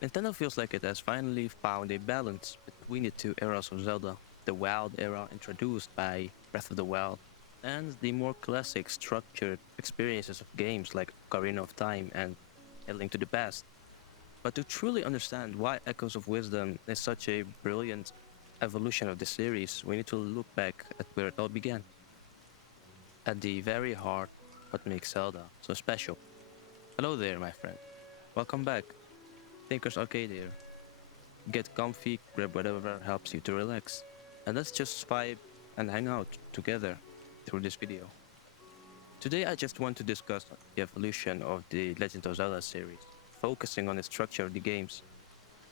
Nintendo feels like it has finally found a balance between the two eras of Zelda, the wild era introduced by Breath of the Wild, and the more classic structured experiences of games like Ocarina of Time and A Link to the Past. But to truly understand why Echoes of Wisdom is such a brilliant evolution of the series, we need to look back at where it all began. At the very heart, what makes Zelda so special. Hello there, my friend. Welcome back. Thinker's Arcade here. Get comfy, grab whatever helps you to relax, and let's just vibe and hang out together through this video. Today I just want to discuss the evolution of the Legend of Zelda series, focusing on the structure of the games,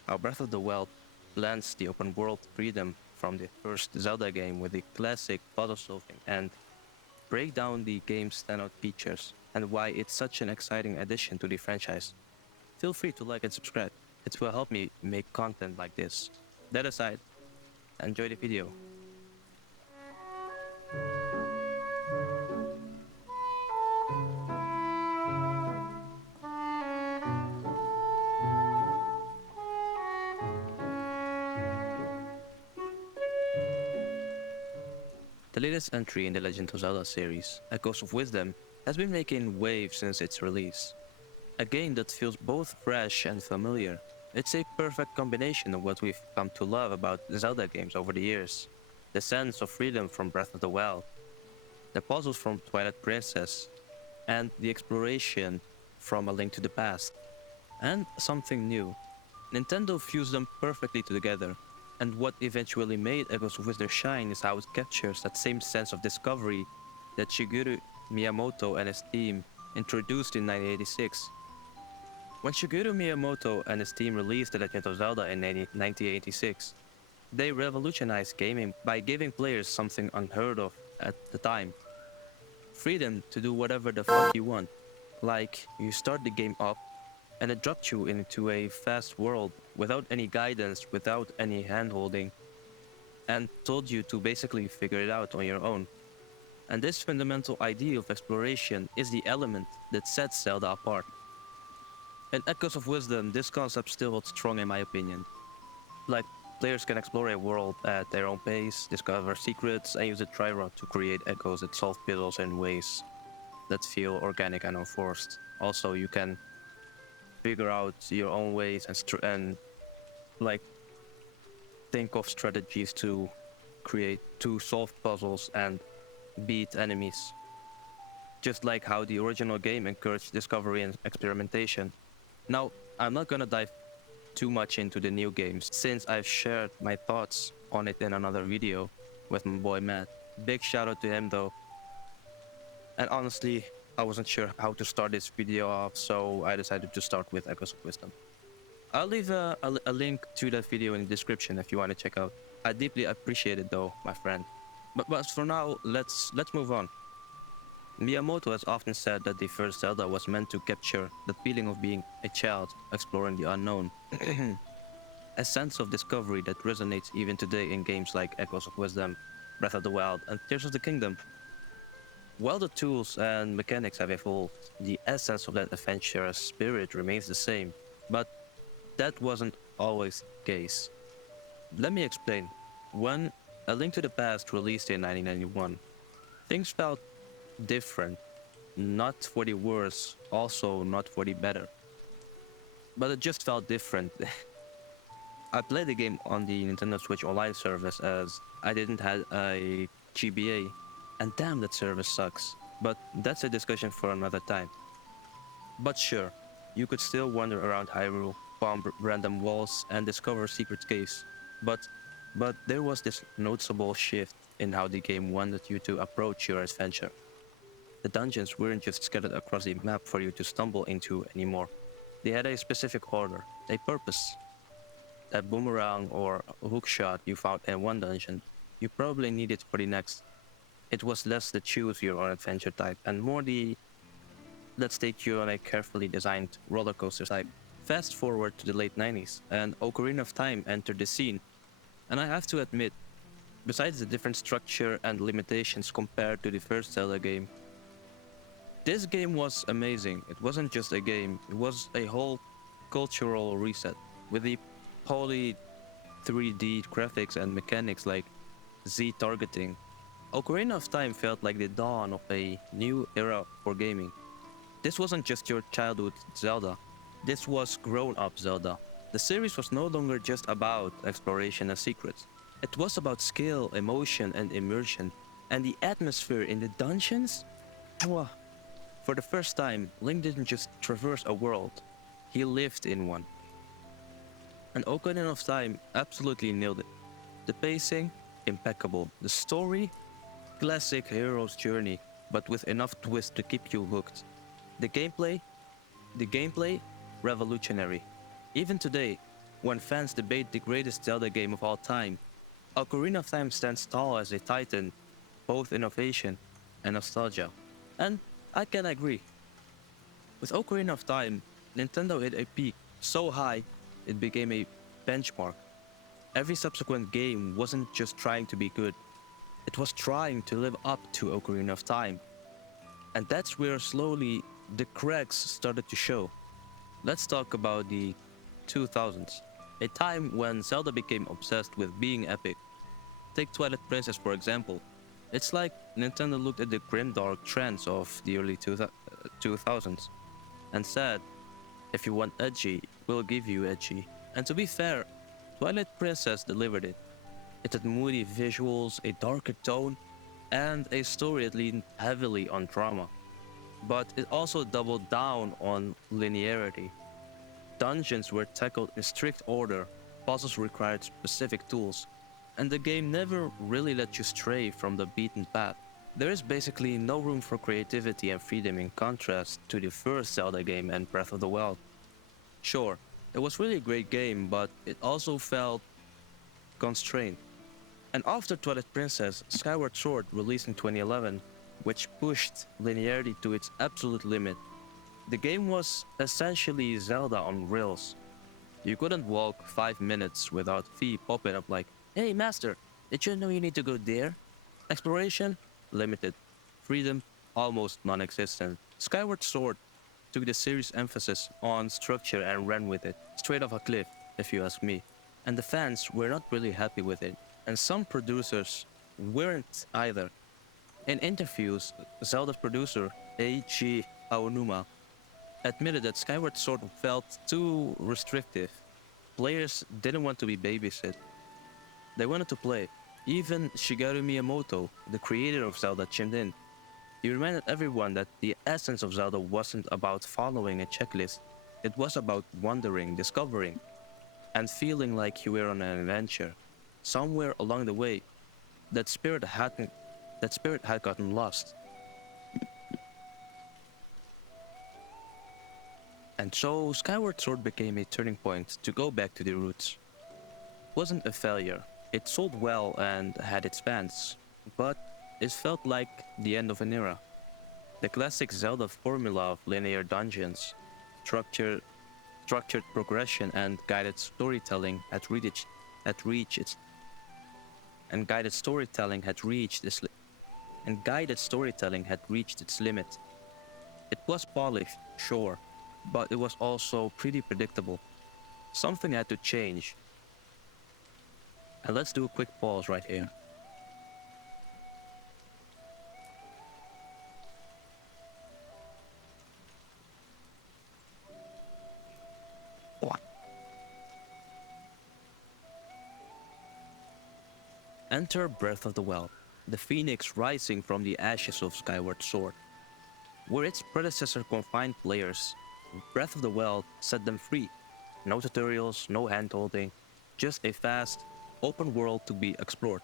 how Breath of the Wild blends the open world freedom from the first Zelda game with the classic puzzle solving, and break down the game's standout features and why it's such an exciting addition to the franchise. Feel free to like and subscribe. It will help me make content like this. That aside, enjoy the video. The latest entry in the Legend of Zelda series, Echoes of Wisdom, has been making waves since its release. A game that feels both fresh and familiar. It's a perfect combination of what we've come to love about Zelda games over the years. The sense of freedom from Breath of the Wild, the puzzles from Twilight Princess, and the exploration from A Link to the Past. And something new. Nintendo fused them perfectly together, and what eventually made Echoes of Wisdom shine is how it captures that same sense of discovery that Shigeru Miyamoto and his team introduced in 1986. When Shigeru Miyamoto and his team released The Legend of Zelda in 1986, they revolutionized gaming by giving players something unheard of at the time: freedom to do whatever the fuck you want. Like, you start the game up, and it dropped you into a vast world without any guidance, without any handholding, and told you to basically figure it out on your own. And this fundamental idea of exploration is the element that sets Zelda apart. In Echoes of Wisdom, this concept still holds strong in my opinion. Like, players can explore a world at their own pace, discover secrets, and use a trirod to create echoes that solve puzzles in ways that feel organic and unforced. Also, you can figure out your own ways and like think of strategies to solve puzzles and beat enemies. Just like how the original game encouraged discovery and experimentation. Now, I'm not gonna dive too much into the new games since I've shared my thoughts on it in another video with my boy Matt. Big shout out to him though. And honestly, I wasn't sure how to start this video off, so I decided to start with Echoes of Wisdom. I'll leave a link to that video in the description if you want to check out. I deeply appreciate it though, my friend. But for now, let's move on. Miyamoto has often said that the first Zelda was meant to capture the feeling of being a child exploring the unknown. A sense of discovery that resonates even today in games like Echoes of Wisdom, Breath of the Wild, and Tears of the Kingdom. While the tools and mechanics have evolved, the essence of that adventurous spirit remains the same. But that wasn't always the case. Let me explain. When A Link to the Past released in 1991, things felt different. Not for the worse, also not for the better. But it just felt different. I played the game on the Nintendo Switch Online service as I didn't have a GBA, and damn, that service sucks. But that's a discussion for another time. But sure, you could still wander around Hyrule, bomb random walls, and discover secret caves. But there was this noticeable shift in how the game wanted you to approach your adventure. The dungeons weren't just scattered across the map for you to stumble into anymore. They had a specific order, a purpose. A boomerang or a hookshot you found in one dungeon, you probably needed for the next. It was less the choose your own adventure type and more the let's take you on a carefully designed roller coaster type. Fast forward to the late 90s, and Ocarina of Time entered the scene. And I have to admit, besides the different structure and limitations compared to the first Zelda game, this game was amazing. It wasn't just a game, it was a whole cultural reset. with the poly 3D graphics and mechanics like Z targeting. Ocarina of Time felt like the dawn of a new era for gaming. This wasn't just your childhood Zelda, this was grown up Zelda. The series was no longer just about exploration and secrets. It was about skill, emotion, and immersion. And the atmosphere in the dungeons? Mwah. For the first time, Link didn't just traverse a world, he lived in one. And Ocarina of Time absolutely nailed it. The pacing, impeccable. The story, classic hero's journey, but with enough twist to keep you hooked. The gameplay, the gameplay, revolutionary. Even today, when fans debate the greatest Zelda game of all time, Ocarina of Time stands tall as a titan, both innovation and nostalgia. And I can agree. With Ocarina of Time, Nintendo hit a peak so high it became a benchmark. Every subsequent game wasn't just trying to be good, it was trying to live up to Ocarina of Time. And that's where slowly the cracks started to show. Let's talk about the 2000s, a time when Zelda became obsessed with being epic. Take Twilight Princess for example. It's like Nintendo looked at the grimdark trends of the early 2000s and said, if you want edgy, we'll give you edgy. And to be fair, Twilight Princess delivered it. It had moody visuals, a darker tone, and a story that leaned heavily on drama. But it also doubled down on linearity. Dungeons were tackled in strict order, puzzles required specific tools, and the game never really let you stray from the beaten path. There is basically no room for creativity and freedom in contrast to the first Zelda game and Breath of the Wild. Sure, it was really a great game, but it also felt constrained. And after Twilight Princess, Skyward Sword released in 2011, which pushed linearity to its absolute limit. The game was essentially Zelda on rails. You couldn't walk 5 minutes without Fi popping up like, hey master, did you know you need to go there? Exploration? Limited. Freedom? Almost non-existent. Skyward Sword took the series' emphasis on structure and ran with it, straight off a cliff, if you ask me. And the fans were not really happy with it, and some producers weren't either. In interviews, Zelda's producer, Eiji Aonuma, admitted that Skyward Sword felt too restrictive. Players didn't want to be babysit. They wanted to play. Even Shigeru Miyamoto, the creator of Zelda, chimed in. He reminded everyone that the essence of Zelda wasn't about following a checklist. It was about wandering, discovering, and feeling like you were on an adventure. Somewhere along the way, that spirit had gotten lost. And so Skyward Sword became a turning point to go back to the roots. It wasn't a failure. It sold well and had its fans, but it felt like the end of an era. The classic Zelda formula of linear dungeons, structured progression, and guided storytelling had reached its and guided storytelling had reached its limit. It was polished, sure, but it was also pretty predictable. Something had to change. And let's do a quick pause right here. What? Enter Breath of the Wild, the phoenix rising from the ashes of Skyward Sword. Where its predecessor confined players, Breath of the Wild set them free. No tutorials, no handholding, just a vast, open world to be explored.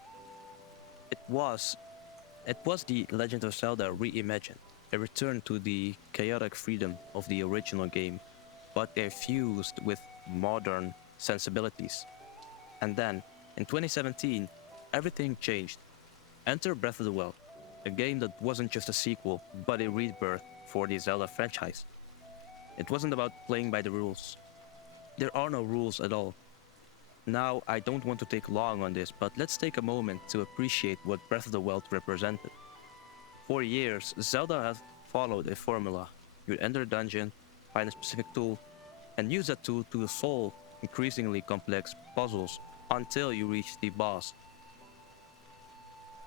It was the Legend of Zelda reimagined, a return to the chaotic freedom of the original game, but infused with modern sensibilities. And then, in 2017, everything changed. Enter Breath of the Wild, a game that wasn't just a sequel, but a rebirth for the Zelda franchise. It wasn't about playing by the rules. There are no rules at all. Now, I don't want to take long on this, but let's take a moment to appreciate what Breath of the Wild represented. For years, Zelda has followed a formula. You'd enter a dungeon, find a specific tool, and use that tool to solve increasingly complex puzzles until you reach the boss.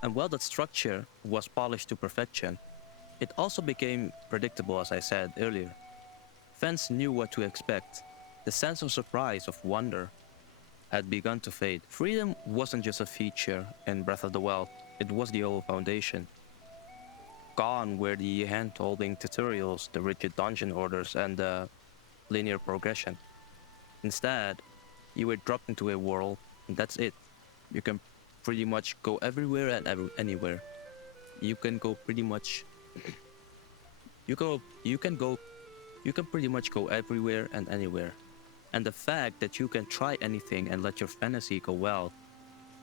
And while that structure was polished to perfection, it also became predictable, as I said earlier. Fans knew what to expect. The sense of surprise, of wonder, had begun to fade. Freedom wasn't just a feature in Breath of the Wild, it was the old foundation. Gone were the hand-holding tutorials, the rigid dungeon orders, and the linear progression. Instead, you were dropped into a world, and that's it. You can pretty much go everywhere and anywhere. You can go pretty much. You go. You can go. You can pretty much go everywhere and anywhere. And the fact that you can try anything and let your fantasy go wild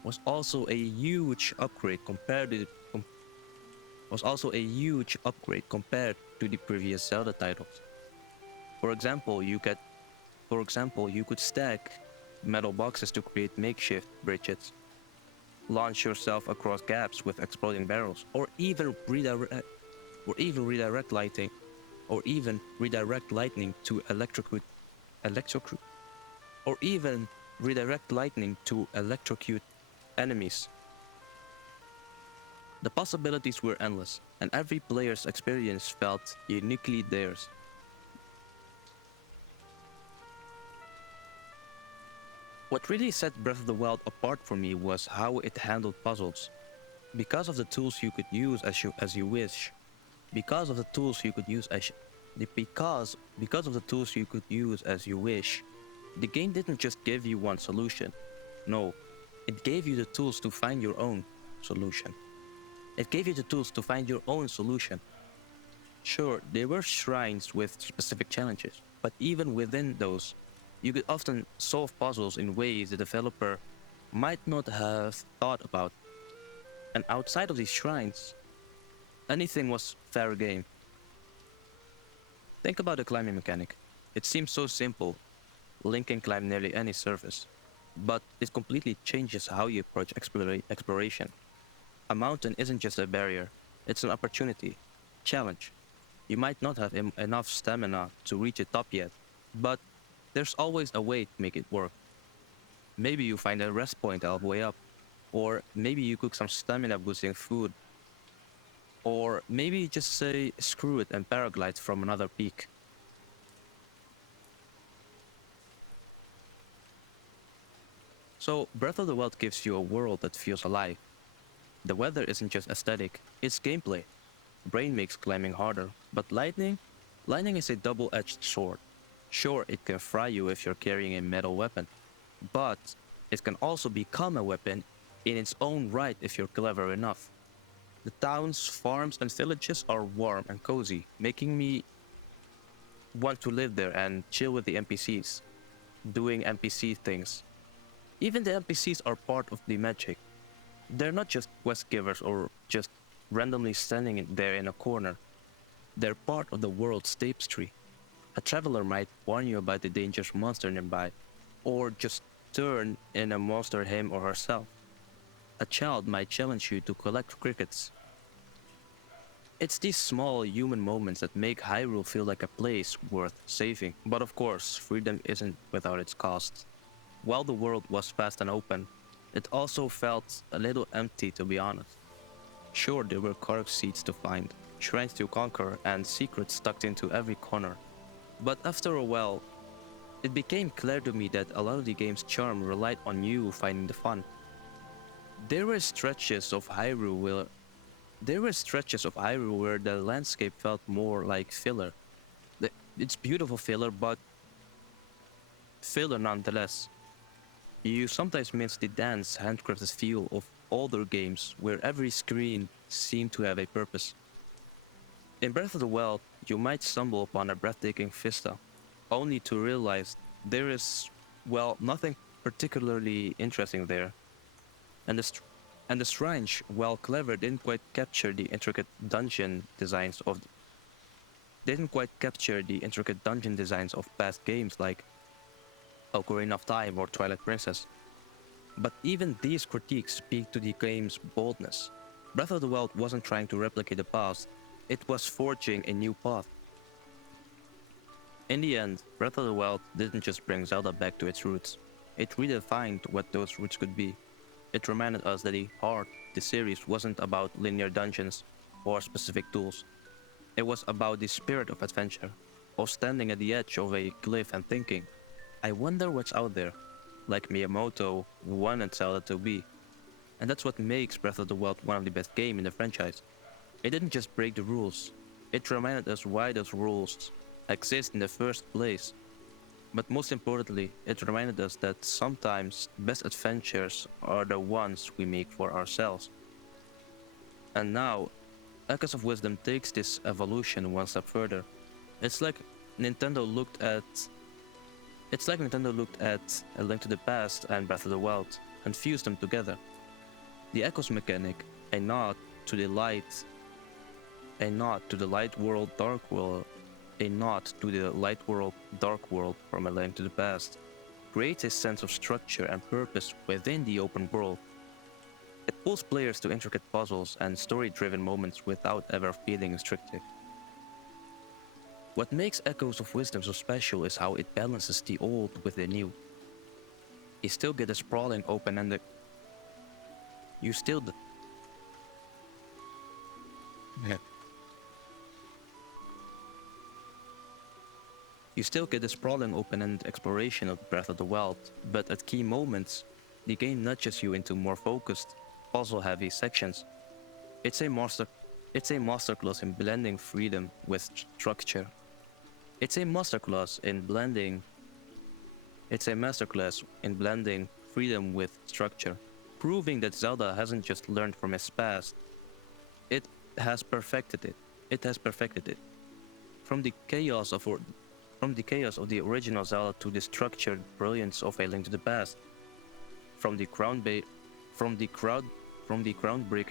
was also a huge upgrade compared to the previous Zelda titles. For example, you could stack metal boxes to create makeshift bridges, launch yourself across gaps with exploding barrels, or even redirect lighting, or even redirect lightning to electrocute, or even redirect lightning to electrocute enemies. The possibilities were endless, and every player's experience felt uniquely theirs. What really set Breath of the Wild apart for me was how it handled puzzles. Because of the tools you could use as you wish, because of the tools you could use as because of the tools you could use as you wish, the game didn't just give you one solution. No, it gave you the tools to find your own solution. It gave you the tools to find your own solution. Sure, there were shrines with specific challenges, but even within those, you could often solve puzzles in ways the developer might not have thought about. And outside of these shrines, anything was fair game. Think about the climbing mechanic. It seems so simple. Link can climb nearly any surface, but it completely changes how you approach exploration. A mountain isn't just a barrier, it's an opportunity, challenge. You might not have enough stamina to reach the top yet, but there's always a way to make it work. Maybe you find a rest point halfway up, or maybe you cook some stamina boosting food, or maybe you just say screw it and paraglide from another peak. So, Breath of the Wild gives you a world that feels alive. The weather isn't just aesthetic, it's gameplay. Rain makes climbing harder, but lightning is a double-edged sword. Sure, it can fry you if you're carrying a metal weapon, but it can also become a weapon in its own right if you're clever enough. The towns, farms, and villages are warm and cozy, making me want to live there and chill with the NPCs, doing NPC things. Even the NPCs are part of the magic. They're not just quest givers or just randomly standing there in a corner. They're part of the world's tapestry. A traveler might warn you about the dangerous monster nearby, or just turn in a monster him or herself. A child might challenge you to collect crickets. It's these small human moments that make Hyrule feel like a place worth saving. But of course, freedom isn't without its costs. While the world was vast and open, it also felt a little empty, to be honest. Sure, there were carved seeds to find, shrines to conquer, and secrets tucked into every corner. But after a while, it became clear to me that a lot of the game's charm relied on you finding the fun. There were stretches of Hyrule where the landscape felt more like filler. It's beautiful filler, but filler nonetheless. You sometimes miss the dense, handcrafted feel of older games where every screen seemed to have a purpose. In Breath of the Wild, you might stumble upon a breathtaking vista, only to realize there is, well, nothing particularly interesting there. And the shrines, while clever, didn't quite capture the intricate dungeon designs of past games like Ocarina of Time or Twilight Princess. But even these critiques speak to the game's boldness. Breath of the Wild wasn't trying to replicate the past, it was forging a new path. In the end, Breath of the Wild didn't just bring Zelda back to its roots, it redefined what those roots could be. It reminded us that the heart of the series wasn't about linear dungeons or specific tools. It was about the spirit of adventure, of standing at the edge of a cliff and thinking, I wonder what's out there, like Miyamoto wanted Zelda to be. And that's what makes Breath of the Wild one of the best games in the franchise. It didn't just break the rules, it reminded us why those rules exist in the first place. But most importantly, it reminded us that sometimes the best adventures are the ones we make for ourselves. And now, Echoes of Wisdom takes this evolution one step further. It's like Nintendo looked at A Link to the Past and Breath of the Wild and fused them together. The Echoes mechanic, a nod to the light, a nod to the light world, dark world, a nod to the light world, dark world from A Link to the Past, creates a sense of structure and purpose within the open world. It pulls players to intricate puzzles and story-driven moments without ever feeling restricted. What makes Echoes of Wisdom so special is how it balances the old with the new. You still get a sprawling open-ended. You still. You still get a sprawling open-ended exploration of Breath of the Wild, but at key moments, the game nudges you into more focused, puzzle-heavy sections. It's a masterclass in blending freedom with structure. It's a masterclass in blending freedom with structure, proving that Zelda hasn't just learned from its past, it has perfected it. It has perfected it. From the chaos of the original Zelda to the structured brilliance of A Link to the Past, from the groundbreaking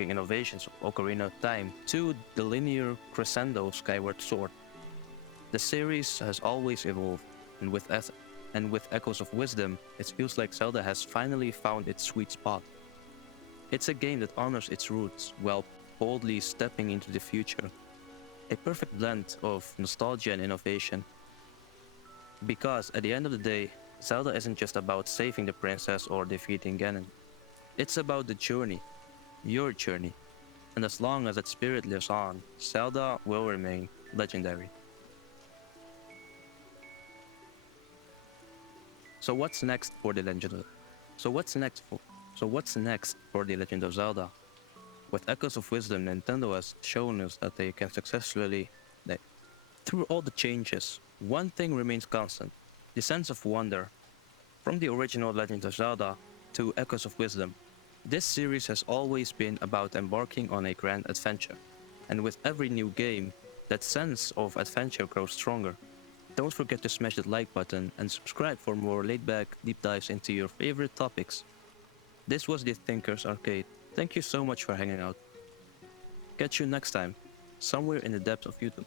innovations of Ocarina of Time to the linear crescendo of Skyward Sword. The series has always evolved, and with Echoes of Wisdom, it feels like Zelda has finally found its sweet spot. It's a game that honors its roots while boldly stepping into the future. A perfect blend of nostalgia and innovation. Because at the end of the day, Zelda isn't just about saving the princess or defeating Ganon. It's about the journey, your journey. And as long as that spirit lives on, Zelda will remain legendary. So what's next for the Legend of Zelda? With Echoes of Wisdom, Nintendo has shown us that they can through all the changes, one thing remains constant, the sense of wonder. From the original Legend of Zelda to Echoes of Wisdom, this series has always been about embarking on a grand adventure, and with every new game, that sense of adventure grows stronger. Don't forget to smash that like button and subscribe for more laid-back deep dives into your favorite topics. This was the Thinker's Arcade. Thank you so much for hanging out. Catch you next time, somewhere in the depths of YouTube.